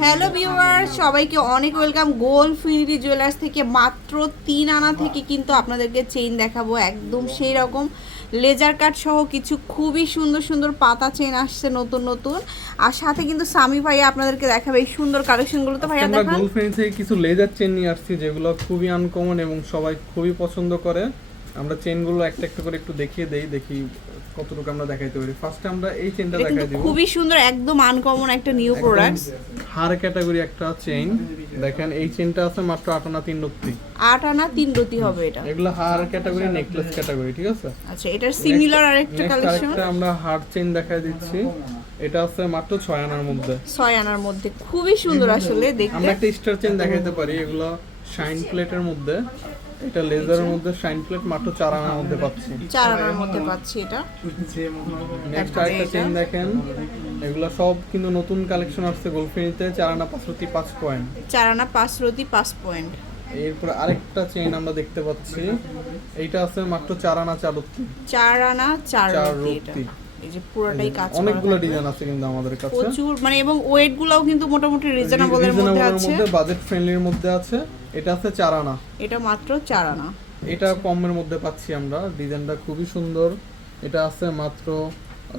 Hello viewer সবাইকে অনেক welcome গোল ফিনিটি jewellers থেকে মাত্র তিন আনা থেকে কিন্তু আপনাদেরকে চেইন দেখাবো একদম সেই রকম লেজার কাট সহ কিছু খুবই সুন্দর সুন্দর পাতা চেইন আসছে নতুন নতুন। আর সাথে কিন্তু সামি ভাইয়া আপনাদেরকে দেখাবে এই সুন্দর কালেকশনগুলো তো ভাইয়া আমরা দেখান। গোলফ্রেন্ড থেকে কিছু লেজার চেন নিয়ে আসছি যেগুলো খুবই আনকমন এবং সবাই খুবই পছন্দ করে। আমরা চেনগুলো একটা একটা করে একটু দেখিয়ে দেই দেখি কতটুকু আমরা দেখাইতে পারি? ফার্স্টে আমরা এই চেনটা দেখাই দিব। খুবই সুন্দর একদম আনকমন একটা নিউ প্রোডাক্ট হার ক্যাটাগরি একটা চেইন দেখেন এই চেনটা আছে মাত্র আট আনা তিন রত্তি। আট আনা তিন রতি হবে এটা। এগুলো হার ক্যাটাগরি নেকলেস ক্যাটাগরি ঠিক আছে? আচ্ছা এটার সিমিলার আরেকটা কালেকশন আমরা হার চেইন দেখাই দিচ্ছি। এটা আছে মাত্র ছয় আনার মধ্যে। ছয় আনার মধ্যে। খুবই সুন্দর আসলে আমরা একটা স্টার চেন দেখাইতে পারি এগুলো শাইন প্লেটের মধ্যে। এটা লেজারের মধ্যে শাইন প্লেট মাত্র চার আনার মধ্যে পাচ্ছি। চার আনার মধ্যে পাচ্ছি এটা। নেক্সট আরেকটা চেন দেখেন। এগুলো সব কিন্তু নতুন কালেকশন আসছে গোলফিনিতে চার আনা পাঁচশোটি পাঁচ পয়েন্ট চার আনা পাঁচ রতি পাঁচ পয়েন্ট এরপর আরেকটা চেন আমরা দেখতে পাচ্ছি। এইটা আছে মাত্র চার আনা চারত্তি চার আনা চার চার রতি এটা। রতি। এই যে পুরোটাই কাজ করা অনেকগুলো ডিজাইন আছে কিন্তু আমাদের কাছে। প্রচুর মানে এবং ওয়েট গুলাও কিন্তু মোটামুটি রিজনেবল এর মধ্যে আছে। মধ্যে বাজেট ফ্রেন্ডলির মধ্যে আছে। এটা আছে চার আনা। এটা মাত্র চার আনা। এটা কমের মধ্যে পাচ্ছি আমরা। ডিজাইনটা খুবই সুন্দর। এটা আছে মাত্র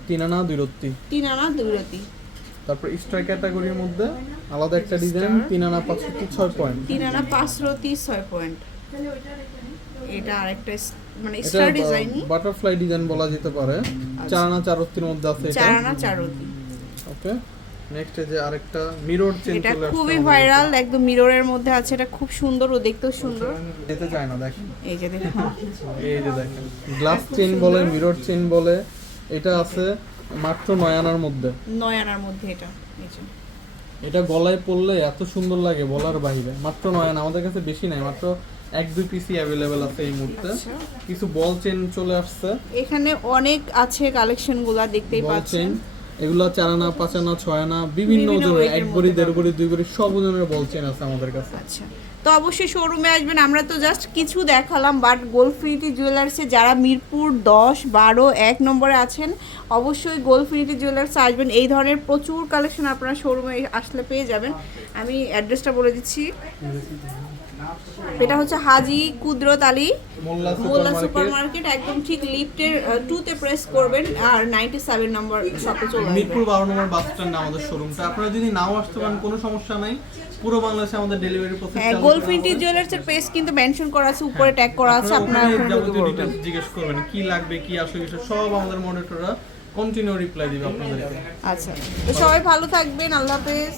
তিন আনা দুই রত্তি। তিন আনা দুই রতি তারপর স্টার ক্যাটাগরির মধ্যে আলাদা একটা ডিজাইন তিন আনা পাঁচশো ছয় পয়েন্ট তিন আনা পাঁচ রতি ছয় পয়েন্ট এটা আরেকটা মানে স্টার ডিজাইন বাটারফ্লাই ডিজাইন বলা যেতে পারে। চার আনা মধ্যে আছে এটা। চার আনা ওকে। নেক্সট যে আরেকটা মিরর চেন এটা খুবই ভাইরাল একদম মিররের মধ্যে আছে। এটা খুব সুন্দর ও দেখতেও সুন্দর। যেতে চায় না দেখেন এই যে দেখুন এই যে দেখেন। গ্লাস চেন বলে মিরর চেন বলে। এটা আছে মাত্র নয় আনার মধ্যে। নয় আনার মধ্যে এটা। এটা গলায় পরলে এত সুন্দর লাগে বলার বাইরে। মাত্র নয়না আমাদের কাছে বেশি নাই। মাত্র এক দুই পিসি অ্যাভেলেবেল আছে এই মুহূর্তে। আচ্ছা। কিছু বল চেন চলে আসছে। এখানে অনেক আছে কালেকশনগুলা দেখতেই পাচ্ছেন। এগুলো চার আনা পাঁচ আনা ছয় আনা বিভিন্ন বিভিন্ন ওজনের এক বড়ি দেড় বড়ি দুই বড়ি সব ওজনের বল চেন আছে আমাদের কাছে। আচ্ছা। তো অবশ্যই শোরুমে আসবেন আমরা তো জাস্ট কিছু দেখালাম বাট গোলফিনিটি জুয়েলার্সে যারা মিরপুর দশ বারো এক নম্বরে আছেন অবশ্যই গোলফিনিটি জুয়েলার্সে আসবেন। এই ধরনের প্রচুর কালেকশন আপনারা শোরুমে আসলে পেয়ে যাবেন। আমি অ্যাড্রেসটা বলে দিচ্ছি। এটা হচ্ছে হাজি কুদরত আলী মোল্লা সুপার মার্কেট একদম ঠিক লিফটের টুতে প্রেস করবেন আর নাইনটি সেভেন নম্বর শপে চলে আসবেন। মিরপুর বারো নম্বর বাস স্ট্যান্ডে আমাদের শোরুমটা আপনারা যদি নাও আসতে পারেন কোনো সমস্যা নাই। পুরো বাংলাদেশে আমাদের ডেলিভারি প্রসেস হ্যাঁ গোলফিনিটি জুয়েলার্সের পেজ কিন্তু মেনশন করা আছে উপরে ট্যাগ করা আছে আপনারা ঢুকে জিজ্ঞেস করবেন কি লাগবে কি আসলে সব আমাদের মনিটররা কন্টিনিউ রিপ্লাই দিবে আপনাদেরকে। আচ্ছা। তো সবাই ভালো থাকবেন আল্লাহ হাফেজ।